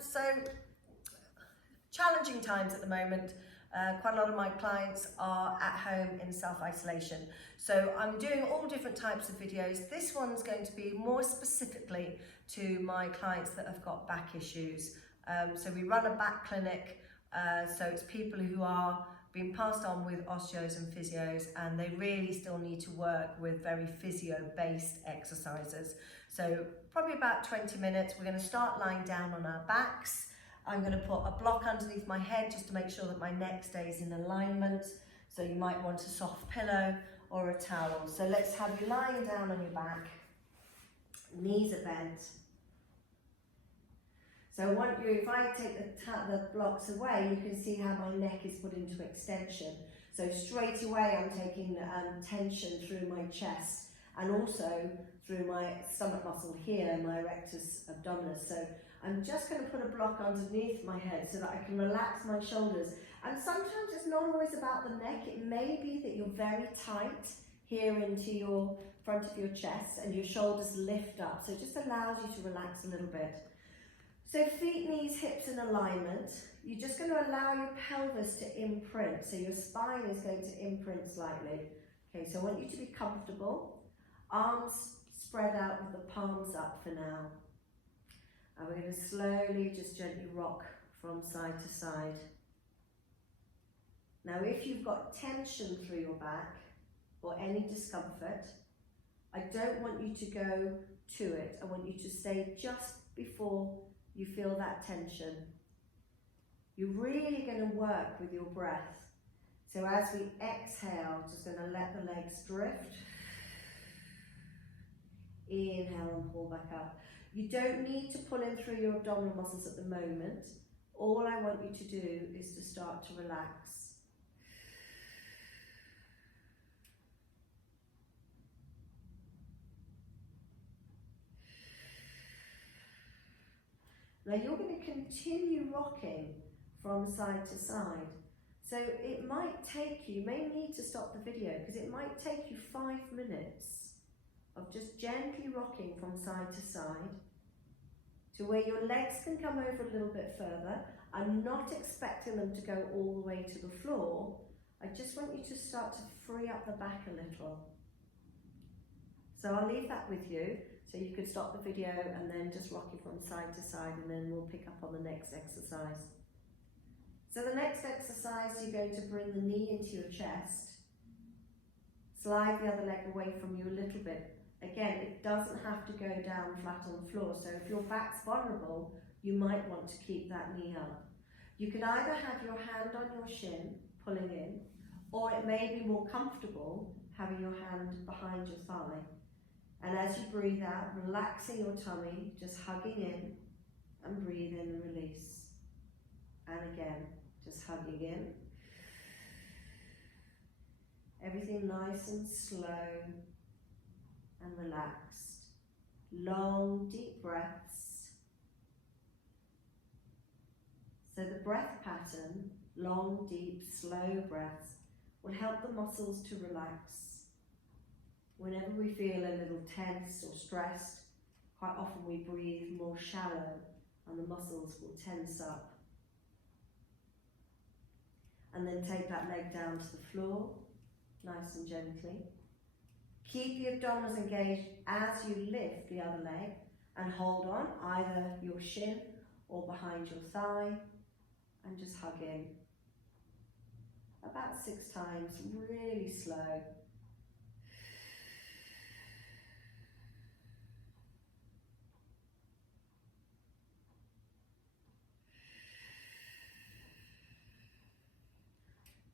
So challenging times at the moment. Quite a lot of my clients are at home in self-isolation. So I'm doing all different types of videos. This one's going to be more specifically to my clients that have got back issues. So we run a back clinic, so it's people who are being passed on with osteos and physios, and they really still need to work with very physio-based exercises. So probably about 20 minutes. We're going to start lying down on our backs. I'm going to put a block underneath my head just to make sure that my neck stays in alignment. So you might want a soft pillow or a towel. So let's have you lying down on your back, knees are bent. So I want you, if I take the blocks away, you can see how my neck is put into extension. So straight away I'm taking tension through my chest and also through my stomach muscle here, my rectus abdominis. So I'm just going to put a block underneath my head so that I can relax my shoulders. And sometimes it's not always about the neck. It may be that you're very tight here into your front of your chest and your shoulders lift up. So it just allows you to relax a little bit. So feet, knees, hips in alignment. You're just going to allow your pelvis to imprint. So your spine is going to imprint slightly. Okay, so I want you to be comfortable. Arms spread out with the palms up for now. And we're going to slowly, just gently rock from side to side. Now, if you've got tension through your back or any discomfort, I don't want you to go to it. I want you to stay just before you feel that tension. You're really going to work with your breath. So as we exhale, just going to let the legs drift. Inhale and pull back up. You don't need to pull in through your abdominal muscles at the moment. All I want you to do is to start to relax. Now you're going to continue rocking from side to side. So it might take you may need to stop the video because it might take you 5 minutes of just gently rocking from side to side to where your legs can come over a little bit further. I'm not expecting them to go all the way to the floor. I just want you to start to free up the back a little. So I'll leave that with you. So you could stop the video and then just rock it from side to side, and then we'll pick up on the next exercise. So the next exercise, you're going to bring the knee into your chest. Slide the other leg away from you a little bit. Again, it doesn't have to go down flat on the floor. So if your back's vulnerable, you might want to keep that knee up. You can either have your hand on your shin, pulling in, or it may be more comfortable having your hand behind your thigh. And as you breathe out, relaxing your tummy, just hugging in, and breathe in and release. And again, just hugging in. Everything nice and slow and relaxed. Long, deep breaths. So the breath pattern, long, deep, slow breaths, will help the muscles to relax. Whenever we feel a little tense or stressed, quite often we breathe more shallow and the muscles will tense up. And then take that leg down to the floor, nice and gently. Keep the abdominals engaged as you lift the other leg and hold on either your shin or behind your thigh, and just hug in. About 6 times, really slow.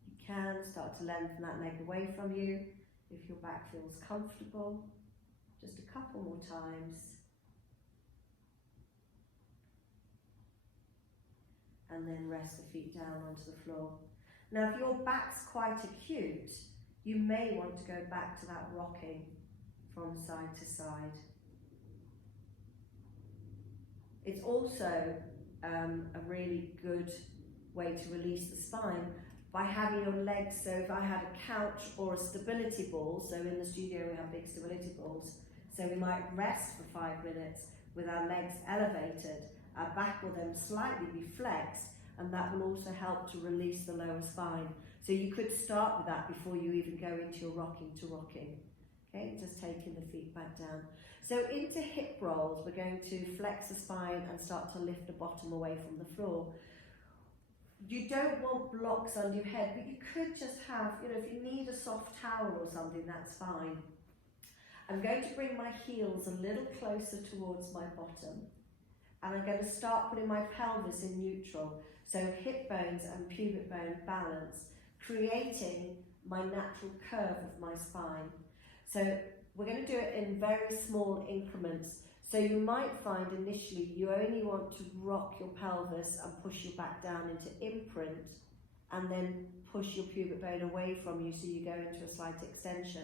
You can start to lengthen that leg away from you if your back feels comfortable. Just a couple more times. And then rest the feet down onto the floor. Now if your back's quite acute, you may want to go back to that rocking from side to side. It's also a really good way to release the spine by having your legs, so if I had a couch or a stability ball, so in the studio we have big stability balls, so we might rest for 5 minutes with our legs elevated our back will then slightly be flexed, and that will also help to release the lower spine. So you could start with that before you even go into your rocking to rocking. Okay, just taking the feet back down. So into hip rolls, we're going to flex the spine and start to lift the bottom away from the floor. You don't want blocks under your head, but you could just have, if you need a soft towel or something, that's fine. I'm going to bring my heels a little closer towards my bottom, and I'm going to start putting my pelvis in neutral. So hip bones and pubic bone balance, creating my natural curve of my spine. So we're going to do it in very small increments. So you might find initially you only want to rock your pelvis and push your back down into imprint, and then push your pubic bone away from you so you go into a slight extension.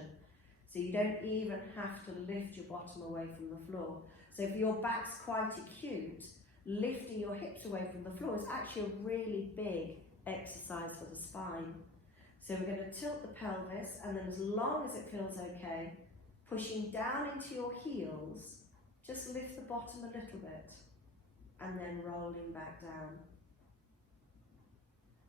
So you don't even have to lift your bottom away from the floor. So if your back's quite acute, lifting your hips away from the floor is actually a really big exercise for the spine. So we're going to tilt the pelvis, and then as long as it feels okay, pushing down into your heels, just lift the bottom a little bit, and then rolling back down.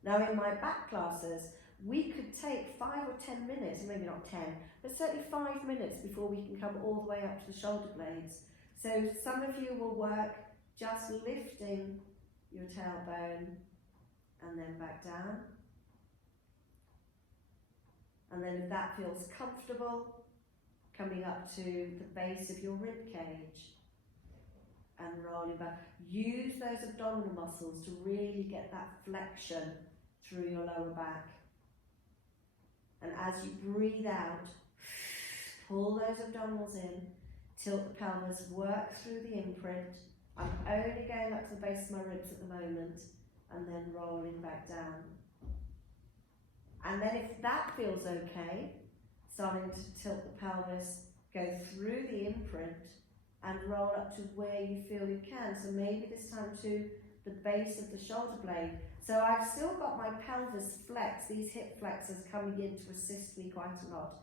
Now in my back classes, we could take 5 or 10 minutes, maybe not 10, but certainly 5 minutes before we can come all the way up to the shoulder blades. So some of you will work just lifting your tailbone and then back down. And then if that feels comfortable, coming up to the base of your rib cage and rolling back. Use those abdominal muscles to really get that flexion through your lower back. And as you breathe out, pull those abdominals in, tilt the pelvis, work through the imprint. I'm only going up to the base of my ribs at the moment, and then rolling back down. And then if that feels okay, starting to tilt the pelvis, go through the imprint and roll up to where you feel you can. So maybe this time to the base of the shoulder blade. So I've still got my pelvis flexed, these hip flexors coming in to assist me quite a lot.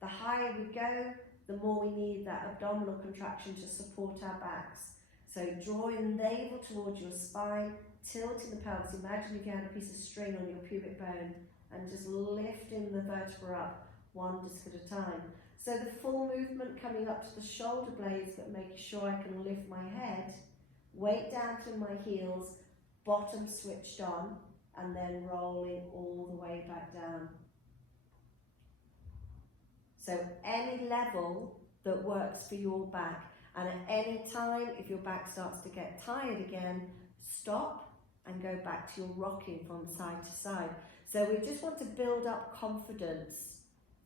The higher we go, the more we need that abdominal contraction to support our backs. So drawing the navel towards your spine, tilting the pelvis. Imagine if you had a piece of string on your pubic bone and just lifting the vertebra up one disc at a time. So the full movement coming up to the shoulder blades, but making sure I can lift my head, weight down through my heels, bottom switched on, and then rolling all the way back down. So any level that works for your back, and at any time, if your back starts to get tired again, stop and go back to your rocking from side to side. So we just want to build up confidence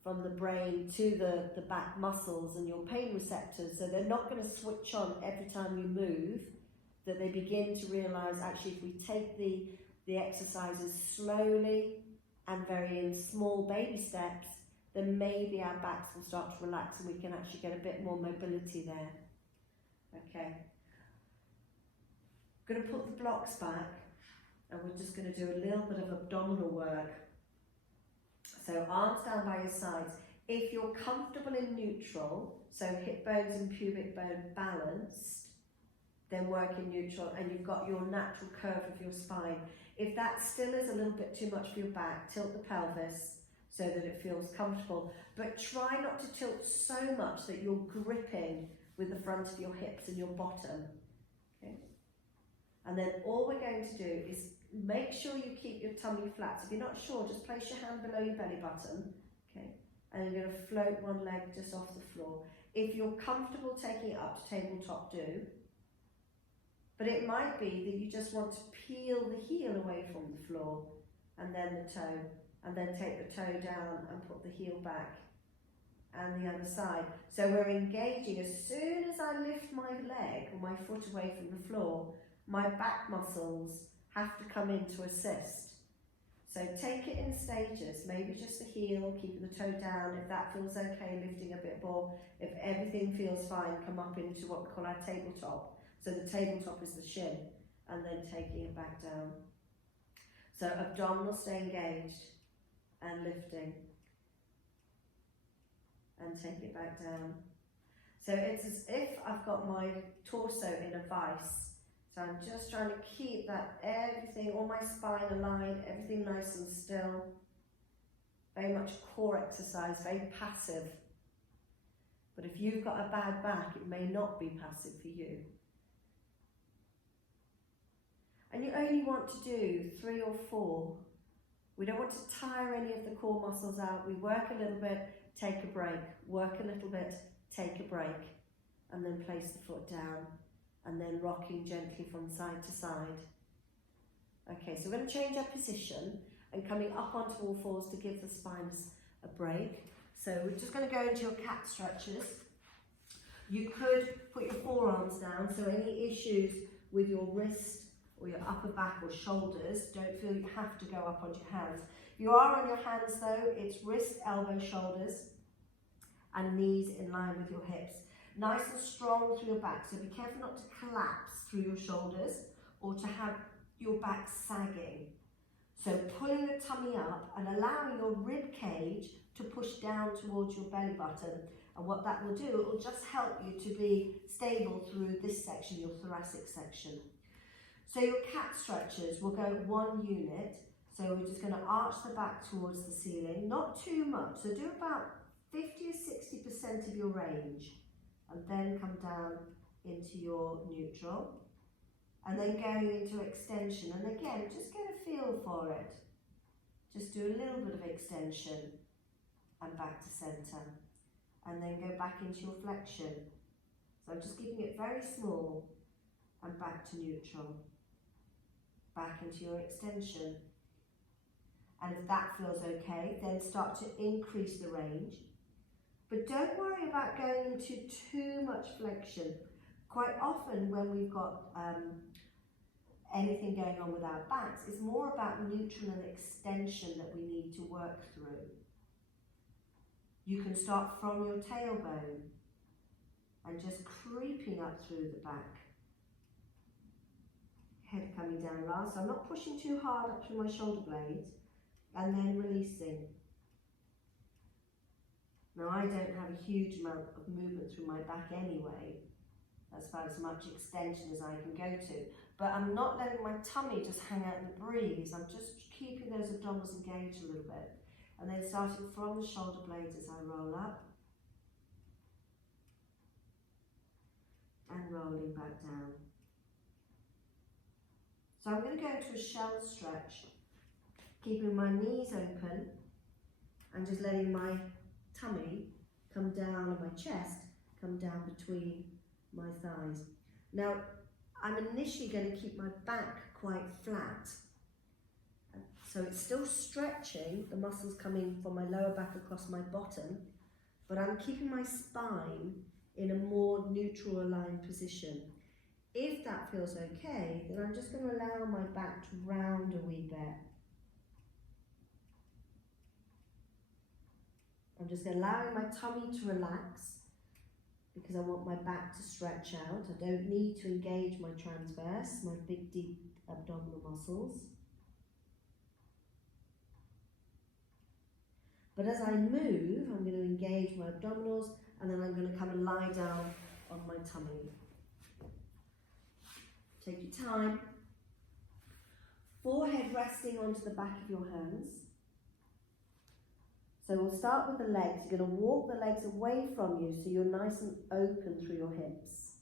from the brain to the back muscles and your pain receptors, so they're not going to switch on every time you move, that they begin to realise actually if we take the exercises slowly and very in small baby steps, then maybe our backs will start to relax and we can actually get a bit more mobility there. Okay. I'm going to put the blocks back, and we're just going to do a little bit of abdominal work. So arms down by your sides. If you're comfortable in neutral, so hip bones and pubic bone balanced, then work in neutral and you've got your natural curve of your spine. If that still is a little bit too much for your back, tilt the pelvis so that it feels comfortable. But try not to tilt so much that you're gripping with the front of your hips and your bottom. Okay? And then all we're going to do is make sure you keep your tummy flat. So if you're not sure, just place your hand below your belly button, okay? And you're going to float one leg just off the floor. If you're comfortable taking it up to tabletop, do. But it might be that you just want to peel the heel away from the floor, and then the toe, and then take the toe down and put the heel back, and the other side. So we're engaging. As soon as I lift my leg or my foot away from the floor, my back muscles have to come in to assist. So take it in stages, maybe just the heel, keeping the toe down. If that feels okay, lifting a bit more. If everything feels fine, come up into what we call our tabletop. So the tabletop is the shin, and then taking it back down. So abdominals stay engaged, and lifting, and take it back down. So it's as if I've got my torso in a vice. So I'm just trying to keep that everything, all my spine aligned, everything nice and still. Very much core exercise, very passive. But if you've got a bad back, it may not be passive for you. And you only want to do 3 or 4. We don't want to tire any of the core muscles out. We work a little bit, take a break. Work a little bit, take a break. And then place the foot down. And then rocking gently from side to side. Okay, so we're going to change our position and coming up onto all fours to give the spine a break. So we're just going to go into your cat stretches. You could put your forearms down, so any issues with your wrist or your upper back or shoulders, don't feel you have to go up onto your hands. If you are on your hands though, it's wrist, elbow, shoulders and knees in line with your hips. Nice and strong through your back, so be careful not to collapse through your shoulders or to have your back sagging. So pulling the tummy up and allowing your rib cage to push down towards your belly button. And what that will do, it will just help you to be stable through this section, your thoracic section. So your cat stretches will go 1 unit. So we're just going to arch the back towards the ceiling, not too much. So do about 50 or 60% of your range. And then come down into your neutral. And then going into extension. And again, just get a feel for it. Just do a little bit of extension and back to center. And then go back into your flexion. So I'm just keeping it very small and back to neutral. Back into your extension. And if that feels okay, then start to increase the range. But don't worry about going into too much flexion. Quite often when we've got anything going on with our backs, it's more about neutral and extension that we need to work through. You can start from your tailbone and just creeping up through the back. Head coming down last. So I'm not pushing too hard up through my shoulder blades and then releasing. Now I don't have a huge amount of movement through my back anyway. That's about as much extension as I can go to. But I'm not letting my tummy just hang out in the breeze. I'm just keeping those abdominals engaged a little bit. And then starting from the shoulder blades as I roll up. And rolling back down. So I'm going to go into a shell stretch, keeping my knees open and just letting my tummy come down and my chest come down between my thighs. Now, I'm initially going to keep my back quite flat. So it's still stretching, the muscles coming from my lower back across my bottom, but I'm keeping my spine in a more neutral aligned position. If that feels okay, then I'm just going to allow my back to round a wee bit. I'm just allowing my tummy to relax because I want my back to stretch out. I don't need to engage my transverse, my big deep abdominal muscles. But as I move, I'm going to engage my abdominals and then I'm going to come and lie down on my tummy. Take your time. Forehead resting onto the back of your hands. So we'll start with the legs. You're going to walk the legs away from you so you're nice and open through your hips.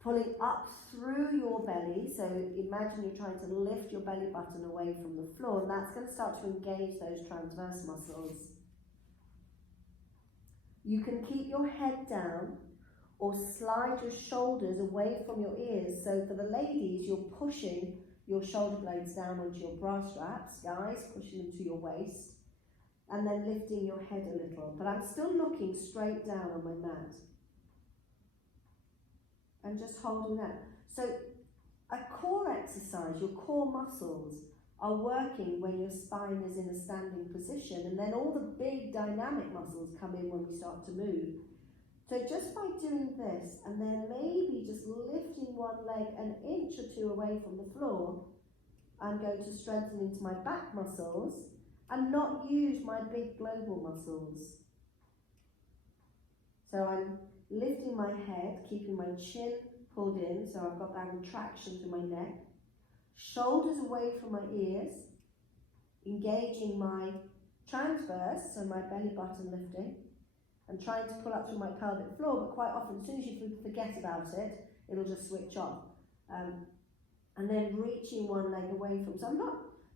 Pulling up through your belly, so imagine you're trying to lift your belly button away from the floor, and that's going to start to engage those transverse muscles. You can keep your head down or slide your shoulders away from your ears. So for the ladies, you're pushing your shoulder blades down onto your bra straps, guys, pushing them to your waist, and then lifting your head a little. But I'm still looking straight down on my mat. And just holding that. So a core exercise, your core muscles are working when your spine is in a standing position, and then all the big dynamic muscles come in when we start to move. So just by doing this, and then maybe just lifting one leg an inch or two away from the floor, I'm going to strengthen into my back muscles and not use my big global muscles. So I'm lifting my head, keeping my chin pulled in, so I've got that retraction through my neck. Shoulders away from my ears, engaging my transverse, so my belly button lifting, and trying to pull up through my pelvic floor, but quite often, as soon as you forget about it, it'll just switch off. And then reaching one leg away from, so I'm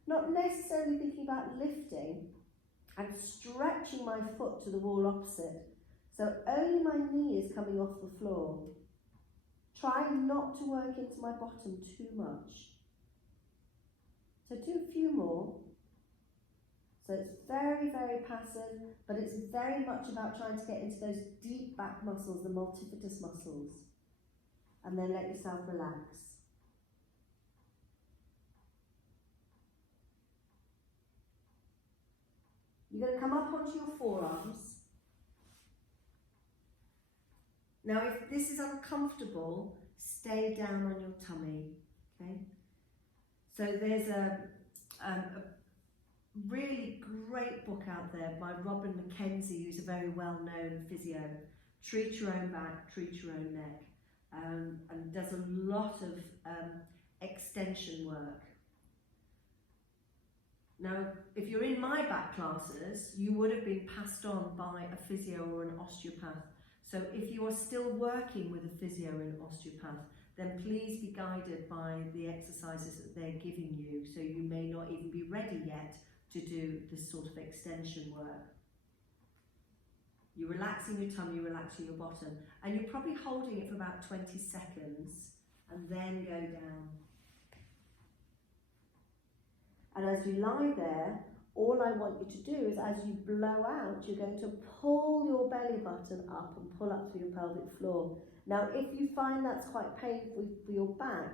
not necessarily thinking about lifting, I'm stretching my foot to the wall opposite. So only my knee is coming off the floor. Try not to work into my bottom too much. So do a few more. So it's very, very passive, but it's very much about trying to get into those deep back muscles, the multifidus muscles. And then let yourself relax. You're going to come up onto your forearms. Now, if this is uncomfortable, stay down on your tummy, okay? So there's a really great book out there by Robin McKenzie, who's a very well-known physio. Treat your own back, treat your own neck, and does a lot of extension work. Now, if you're in my back classes, you would have been passed on by a physio or an osteopath. So if you are still working with a physio and an osteopath, then please be guided by the exercises that they're giving you. So you may not even be ready yet to do this sort of extension work. You're relaxing your tummy, you're relaxing your bottom, and you're probably holding it for about 20 seconds and then go down. And as you lie there, all I want you to do is, as you blow out, you're going to pull your belly button up and pull up through your pelvic floor. Now, if you find that's quite painful for your back,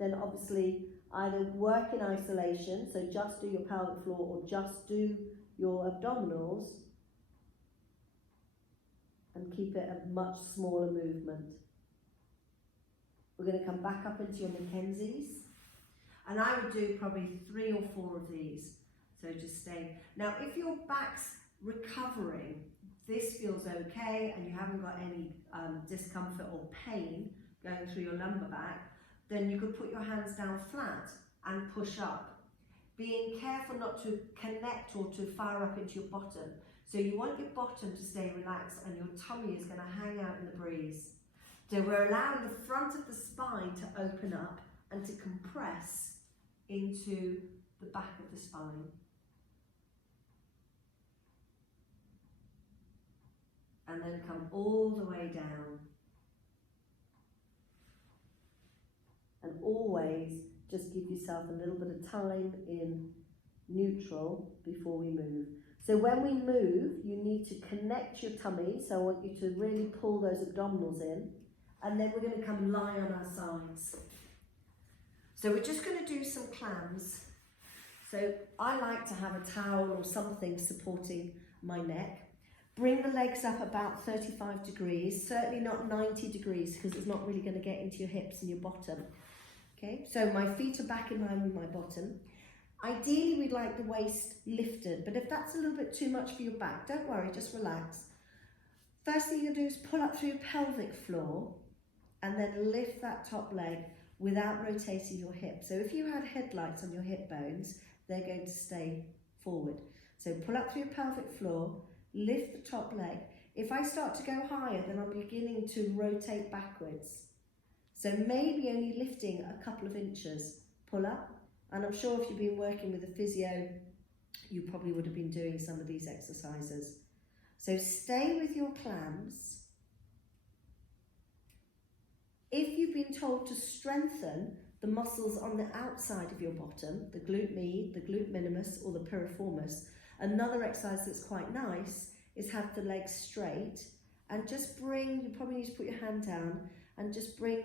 then obviously either work in isolation, so just do your pelvic floor, or just do your abdominals, and keep it a much smaller movement. We're going to come back up into your Mackenzies, and I would do probably 3 or 4 of these. So just stay. Now, if your back's recovering, this feels okay, and you haven't got any discomfort or pain going through your lumbar back, then you could put your hands down flat and push up. Being careful not to connect or to fire up into your bottom. So you want your bottom to stay relaxed, and your tummy is going to hang out in the breeze. So we're allowing the front of the spine to open up and to compress into the back of the spine. And then come all the way down. And always just give yourself a little bit of time in neutral before we move. So when we move, you need to connect your tummy. So I want you to really pull those abdominals in. And then we're going to come lie on our sides. So we're just going to do some clams. So I like to have a towel or something supporting my neck. Bring the legs up about 35 degrees, certainly not 90 degrees, because it's not really going to get into your hips and your bottom. Okay, so my feet are back in line with my bottom. Ideally, we'd like the waist lifted, but if that's a little bit too much for your back, don't worry, just relax. First thing you're going to do is pull up through your pelvic floor and then lift that top leg without rotating your hip. So if you had headlights on your hip bones, they're going to stay forward. So pull up through your pelvic floor, lift the top leg. If I start to go higher, then I'm beginning to rotate backwards. So maybe only lifting a couple of inches. Pull up. And I'm sure if you've been working with a physio, you probably would have been doing some of these exercises. So stay with your clams. If you've been told to strengthen the muscles on the outside of your bottom, the glute med, the glute minimus, or the piriformis, another exercise that's quite nice is have the legs straight and just bring, you probably need to put your hand down and just bring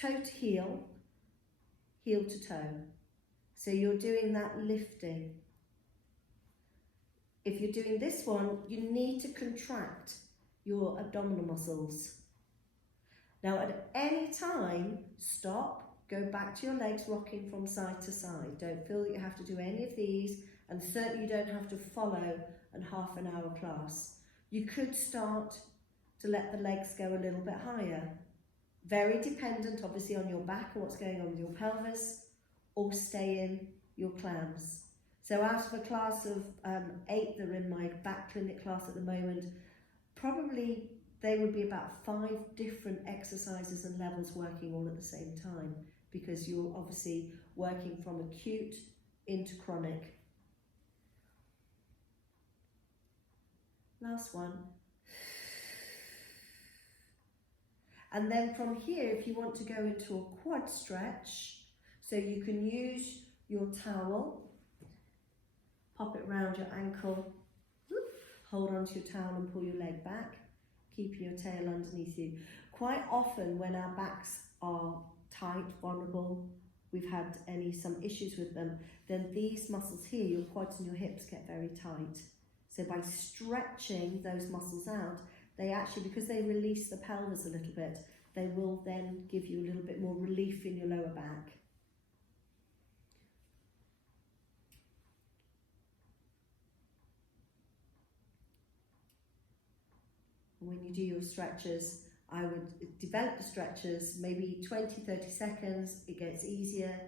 toe to heel, heel to toe. So you're doing that lifting. If you're doing this one, you need to contract your abdominal muscles. Now at any time, stop, go back to your legs rocking from side to side. Don't feel that you have to do any of these, and certainly you don't have to follow a half-an-hour class. You could start to let the legs go a little bit higher. very dependent obviously on your back and what's going on with your pelvis, or stay in your clams. So out of a class of 8 that are in my back clinic class at the moment, probably there would be about 5 different exercises and levels working all at the same time, because you're obviously working from acute into chronic. Last one. And then from here, if you want to go into a quad stretch, so you can use your towel, pop it around your ankle, hold onto your towel and pull your leg back, keeping your tail underneath you. Quite often when our backs are tight, vulnerable, we've had some issues with them, then these muscles here, your quads and your hips, get very tight. So by stretching those muscles out, they actually, because they release the pelvis a little bit, they will then give you a little bit more relief in your lower back. When you do your stretches, I would develop the stretches, maybe 20-30 seconds, it gets easier,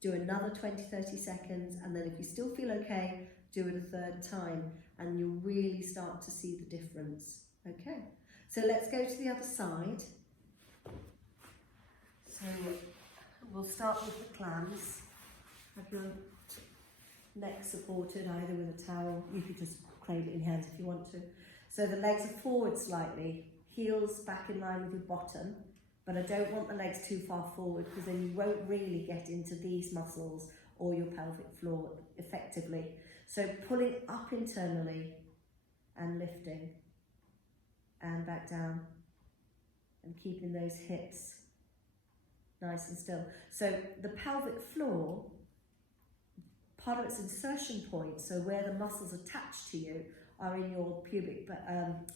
do another 20-30 seconds, and then if you still feel okay, do it a third time, and you'll really start to see the difference. Okay, so let's go to the other side. So we'll start with the clams. Have your neck supported either with a towel, you could just cradle it in hands if you want to. So the legs are forward slightly, heels back in line with your bottom, but I don't want the legs too far forward because then you won't really get into these muscles or your pelvic floor effectively. So pulling up internally and lifting and back down and keeping those hips nice and still. So the pelvic floor, part of its insertion point, so where the muscles attach to you, are in your pubic,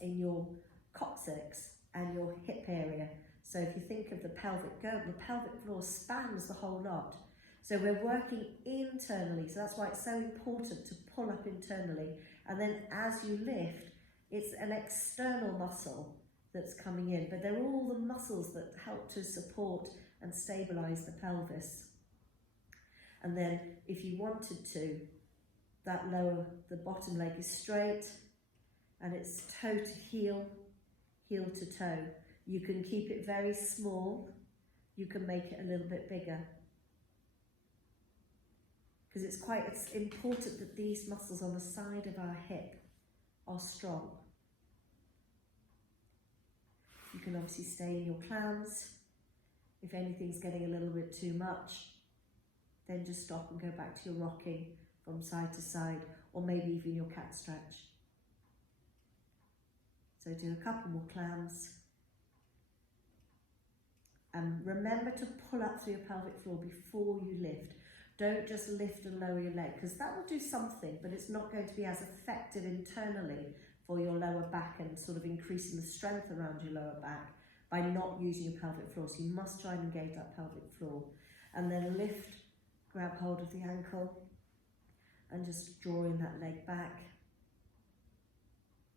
in your coccyx and your hip area. So if you think of the pelvic girdle, the pelvic floor spans the whole lot. So we're working internally, so that's why it's so important to pull up internally. And then as you lift, it's an external muscle that's coming in, but they're all the muscles that help to support and stabilise the pelvis. And then if you wanted to, the bottom leg is straight and it's toe to heel, heel to toe. You can keep it very small, you can make it a little bit bigger. Because it's important that these muscles on the side of our hip are strong. You can obviously stay in your clams. If anything's getting a little bit too much, then just stop and go back to your rocking from side to side, or maybe even your cat stretch. So do a couple more clams. And remember to pull up through your pelvic floor before you lift. Don't just lift and lower your leg, because that will do something, but it's not going to be as effective internally for your lower back and sort of increasing the strength around your lower back by not using your pelvic floor. So you must try and engage that pelvic floor. And then lift, grab hold of the ankle and just drawing that leg back.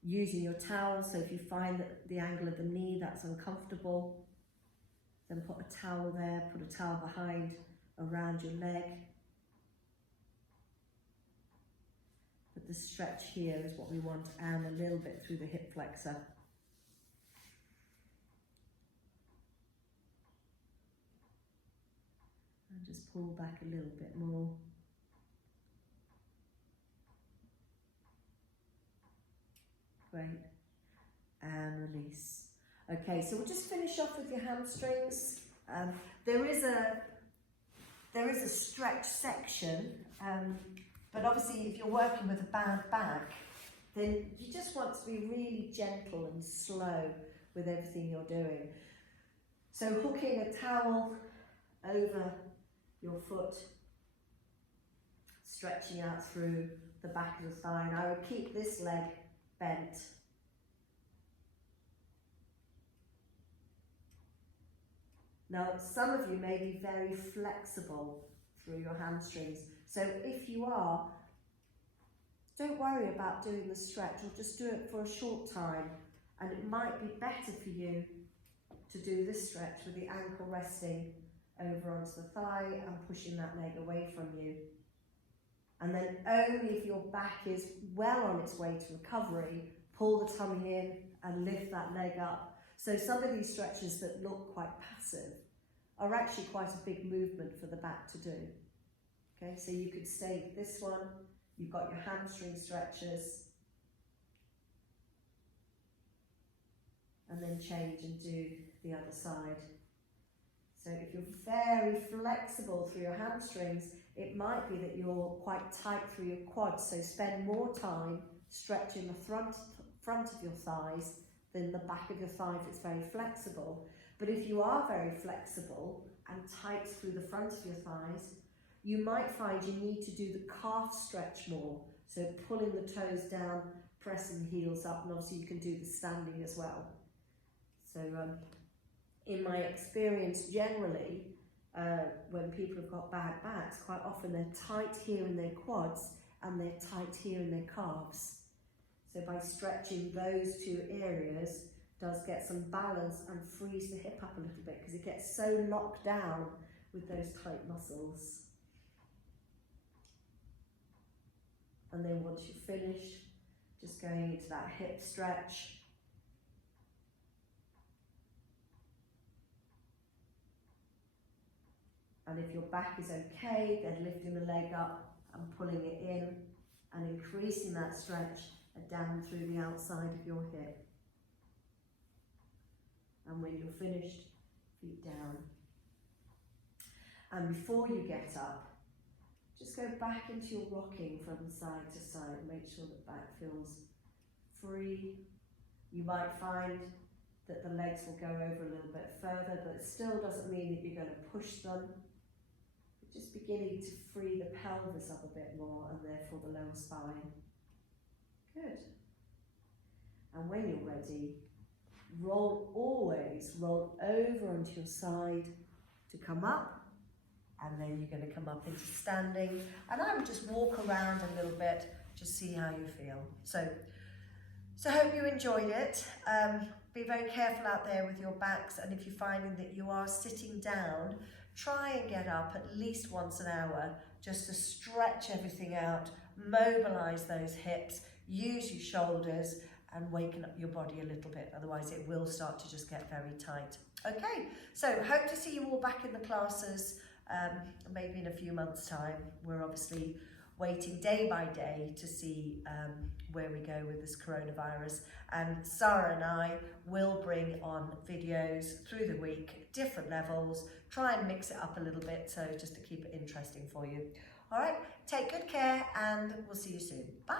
Using your towel, so if you find that the angle of the knee, that's uncomfortable, then put a towel there, put a towel behind, around your leg. But the stretch here is what we want, and a little bit through the hip flexor. And just pull back a little bit more. Great. And release. Okay, so we'll just finish off with your hamstrings. There is a stretch section, but obviously if you're working with a bad back, then you just want to be really gentle and slow with everything you're doing. So hooking a towel over your foot, stretching out through the back of the thigh. And I would keep this leg bent. Now, some of you may be very flexible through your hamstrings. So if you are, don't worry about doing the stretch, or just do it for a short time. And it might be better for you to do this stretch with the ankle resting over onto the thigh and pushing that leg away from you. And then only if your back is well on its way to recovery, pull the tummy in and lift that leg up. So some of these stretches that look quite passive are actually quite a big movement for the back to do. Okay, so you could stay with this one. You've got your hamstring stretches. And then change and do the other side. So if you're very flexible through your hamstrings, it might be that you're quite tight through your quads. So spend more time stretching the front of your thighs than the back of your thigh if it's very flexible. But if you are very flexible and tight through the front of your thighs, you might find you need to do the calf stretch more. So pulling the toes down, pressing the heels up, and obviously you can do the standing as well. So in my experience generally, when people have got bad backs, quite often they're tight here in their quads and they're tight here in their calves. So by stretching those two areas does get some balance and frees the hip up a little bit because it gets so locked down with those tight muscles. And then once you're finished, just going into that hip stretch. And if your back is okay, then lifting the leg up and pulling it in and increasing that stretch down through the outside of your hip. And when you're finished, feet down. And before you get up, just go back into your rocking from side to side. Make sure the back feels free. You might find that the legs will go over a little bit further, but it still doesn't mean that you're going to push them. Just beginning to free the pelvis up a bit more and therefore the lower spine. Good. And when you're ready, always roll over onto your side to come up, and then you're going to come up into standing. And I would just walk around a little bit, just see how you feel. So I hope you enjoyed it. Be very careful out there with your backs, and if you're finding that you are sitting down, try and get up at least once an hour just to stretch everything out, mobilise those hips, use your shoulders and waken up your body a little bit, otherwise it will start to just get very tight. Okay, so hope to see you all back in the classes maybe in a few months' time. We're obviously waiting day by day to see where we go with this coronavirus, and Sarah and I will bring on videos through the week, different levels, try and mix it up a little bit, so just to keep it interesting for you. All right, take good care and we'll see you soon. Bye.